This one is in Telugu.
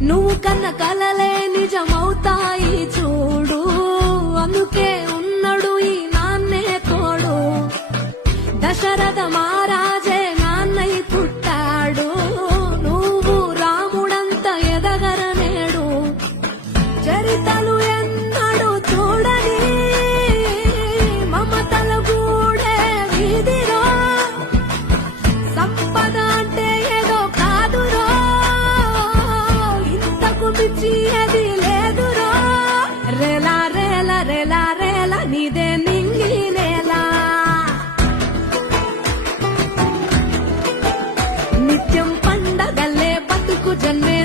నువ్వు కన్న కలలే నిజమవుతాయి చూడు, అందుకే ఉన్నడు ఈ నాన్నే తోడు. దశరథ మహారాజే నాన్నై పుట్టాడు, నువ్వు రాముడంత ఎదగరనేడు. చరితలు ఎన్నడు చూడని మమతల గూడే వీధిరో, సంపద అంటే ఏదో కాదురో, ఇంతకు మించి అది లేదురో. రేలా రేలా రేలా రేలా నీదే నింగి నేలా, నిత్యం పండగల్లే బతుకు జన్మే